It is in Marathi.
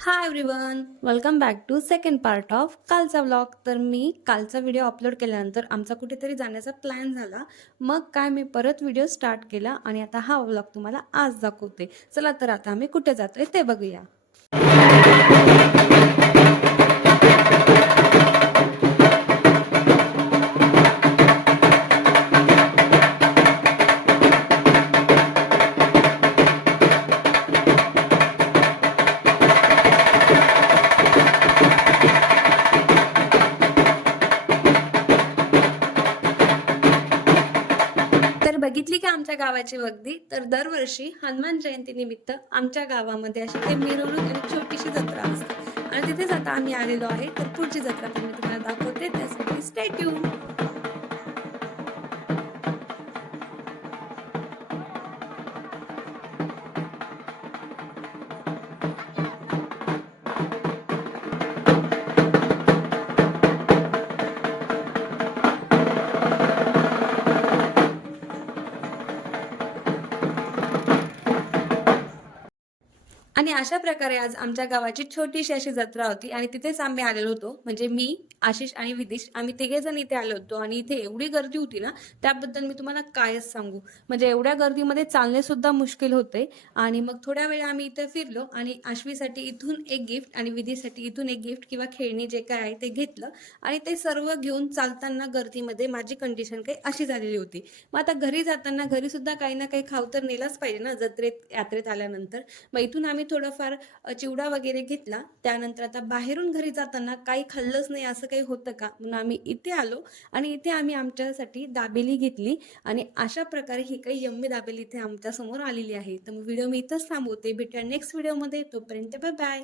High everyone, welcome back to second part of कालचा व्लॉग. तर मी कालचा व्हिडिओ अपलोड केल्यानंतर आमचा कुठेतरी जाण्याचा प्लॅन झाला. मग काय मी परत व्हिडिओ स्टार्ट केला आणि आता हा व्लॉग तुम्हाला आज दाखवते. चला तर आता आम्ही कुठे जातोय ते बघूया. तर बघितली की आमच्या गावाची वगदी. तर दरवर्षी हनुमान जयंतीनिमित्त आमच्या गावामध्ये अशी काही मिरवणूक आणि छोटीशी जत्रा असते आणि तिथेच आता आम्ही आलेलो आहे. तर पुढची जत्रा पण मी तुम्हाला दाखवते, त्यासाठी स्टे ट्यून. आणि अशा प्रकारे आज आमच्या गावाची छोटीशी अशी जत्रा होती आणि तिथेच आम्ही आलेलो होतो. म्हणजे मी, आशिष आणि विदिश आम्ही तिघेजण इथे आलो होतो आणि इथे एवढी गर्दी होती ना, त्याबद्दल मी तुम्हाला कायच सांगू. म्हणजे एवढ्या गर्दीमध्ये चालणे सुद्धा मुश्किल होते. आणि मग थोड्या वेळ आम्ही इथे फिरलो आणि आश्वीसाठी इथून एक गिफ्ट आणि विधीसाठी इथून एक गिफ्ट किंवा खेळणी जे काय आहे ते घेतलं. आणि ते सर्व घेऊन चालताना गर्दीमध्ये माझी कंडिशन काही अशी झालेली होती. मग आता घरी जाताना घरी सुद्धा काही ना काही खाऊ तर नेलाच पाहिजे ना, जत्रेत यात्रेत आल्यानंतर. मग इथून आम्ही थोडंफार चिवडा वगैरे घेतला. त्यानंतर आता बाहेरून घरी जाताना काही खाल्लंच नाही असं काही होतं का, म्हणून आम्ही इथे आलो आणि इथे आम्ही आमच्यासाठी दाबेली घेतली. आणि अशा प्रकारे ही काही यम्मी दाबेली इथे आमच्या समोर आलेली आहे. तर मग व्हिडिओ मी इथंच थांबवते. भेटूया नेक्स्ट व्हिडिओमध्ये. तोपर्यंत बाय बाय.